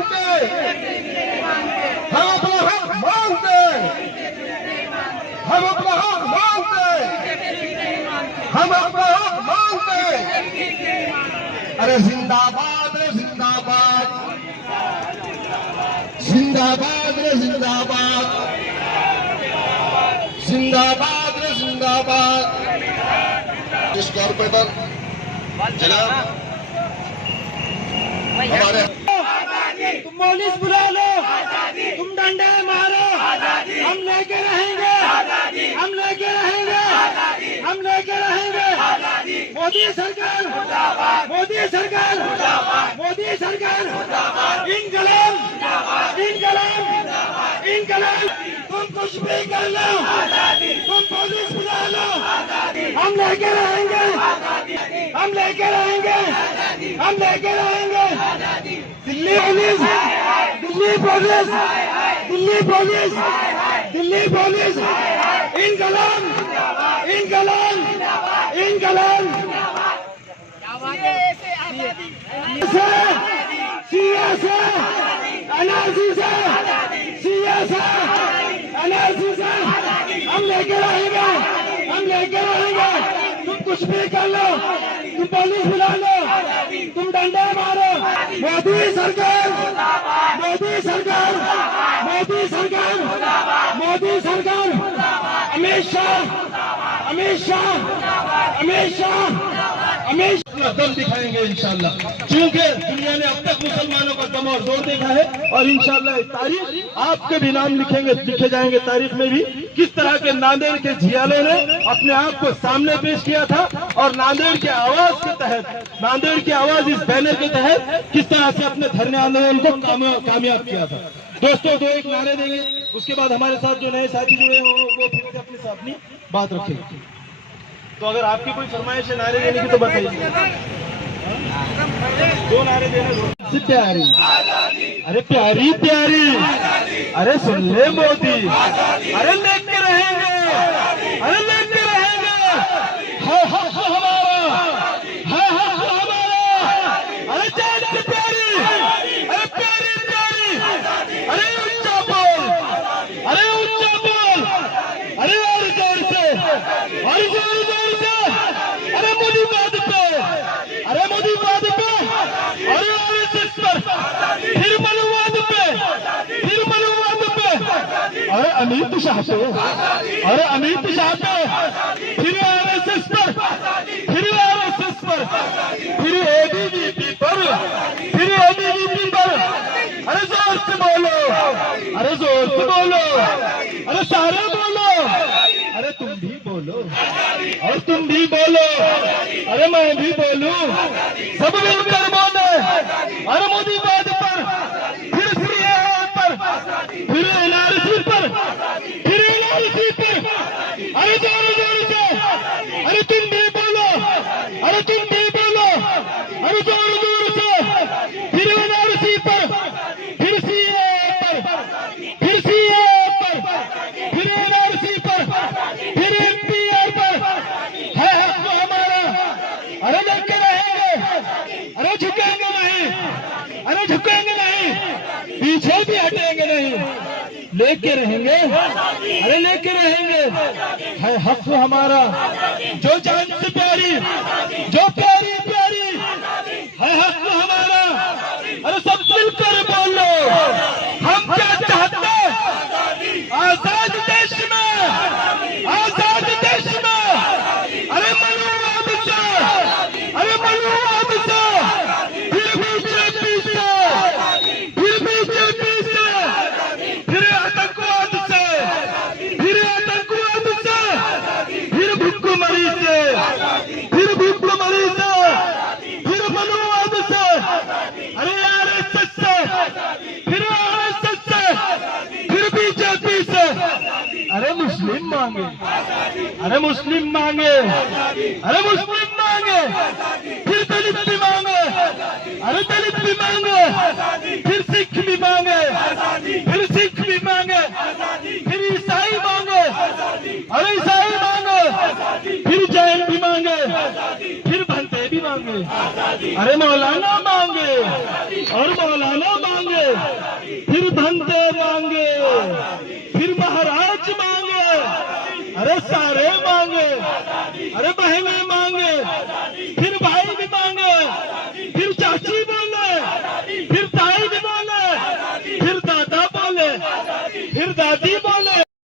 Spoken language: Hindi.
मांगते, हम अपना हक मांगते, हम अपना हक मांगते, हम अपना हक मांगते। अरे जिंदाबाद रे जिंदाबाद, जिंदाबाद रे जिंदाबाद, जिंदाबाद रे जिंदाबाद। इस कॉर्पोरेटर जनाब हमारे तुम पुलिस बुला लो, तुम डंडे मारो, हम लेके रहेंगे, हम लेके रहेंगे, हम लेके रहेंगे। मोदी सरकार, मोदी सरकार, मोदी सरकार, इनकलाब, इनकलाब, इनकलाब। तुम कुछ भी कर लो, तुम पुलिस बुला लो, हम लेके रहेंगे, हम लेके रहेंगे, हम लेके रहेंगे। Delhi police, Delhi police, Delhi police, Delhi police, इनकलाब, इनकलाब, इनकलाब। एनआरसी से, एनआरसी से हम लेके रहेंगे, हम लेके रहेंगे। तुम कुछ भी कर लो, तुम पुलिस बुला लो, तुम डंडे मारो। मोदी सरकार, मोदी सरकार, मोदी सरकार, मोदी सरकार। अमित शाह, अमित शाह, अमित शाह, अमित दम दिखाएंगे इंशाल्लाह। क्योंकि दुनिया ने अब तक मुसलमानों का दम और जोर देखा है, और इंशाल्लाह तारीख आपके भी नाम लिखे जाएंगे तारीख में भी। किस तरह के नांदेड़ के झियालों ने अपने आप को सामने पेश किया था, और नांदेड़ के आवाज के तहत, नांदेड़ की आवाज इस बैनर के तहत किस तरह से अपने धरने आंदोलन को कामयाब किया था। दोस्तों, दो एक नारे देंगे, उसके बाद हमारे साथ जो नए साथी जुड़े हो वो फिर से अपनी बात रखेंगे। तो अगर आपकी कोई फरमाइश है नारे देने की तो बताइए। दो नारे देने प्यारी, अरे प्यारी प्यारी, अरे सुन ले मोदी, अरे लेके रहेंगे, अरे लेके रहेंगे। है हक हमारा, है हक हमारा। अरे जान से प्यारी, अरे प्यारी प्यारी, अरे ऊंचा बोल, अरे ऊंचा बोल, अरे और जोर से, और जोर जोर से। अरे मोदी बात पे, अरे मोदी बात पे, अरे आरएसएस पर, फिर मनुवाद पे, फिर मनुवाद पे। अरे अमित शाह पे, अरे अमित शाह पे, फिर आरएसएस पर, फिर आरएसएस पर, फिर एबीवीपी पर, फिर एबीवीपी पर। अरे जोर से बोलो, अरे जोर से बोलो, अरे सारे बोलो, अरे तुम भी बोलो, और तुम भी बोलो, अरे मैं भी बोलूं, सब मिलकर बोले। अरे मोदी बात पर, फिर सीएए पर, फिर एनआरसी पर, फिर एनआरसी पर। अरे जोर जोर से, अरे तुम भी बोलो, अरे तुम भी बोलो, अरे जोर जोर से। फिर एनआरसी पर, फिर सीएए पर, फिर सीएए पर, फिर एनआरसी पर, फिर एनपीआर पर। है हक हमारा, अरे लेके रहेंगे, अरे झुकेंगे नहीं, अरे झुकेंगे नहीं, पीछे भी हटेंगे नहीं, लेके रहेंगे, अरे लेके रहेंगे। है हक हमारा, जो जान से प्यारी, जो प्यारी प्यारी, है हक हमारा। अरे सब मिलकर बोलो, हम क्या चाहते हैं? आजाद देश में, आजाद देश में। अरे मनुवाद से, अरे मनुवाद से, फिर बीजेपी से, फिर बीजेपी से, फिर आतंकवाद से, फिर आतंकवाद से, फिर भुखमरी से, फिर भुखमरी से, फिर मनुवाद से। अरे आरएसएस से, फिर आरएसएस से, फिर बीजेपी से। अरे मुस्लिम मांगे, अरे मुस्लिम मांगे, अरे मुस्लिम मांगे, फिर दलित भी मांगे, अरे दलित भी मांगे, फिर सिख भी मांगे, फिर सिख भी मांगे, फिर ईसाई मांगे, अरे ईसाई मांगे, फिर जैन भी मांगे, फिर भंते भी मांगे, अरे मौलाना मांगे और मौलाना मांगे, फिर धनते मांगे, फिर महाराज मांगे, अरे सारे मांगे, अरे बहने मांगे।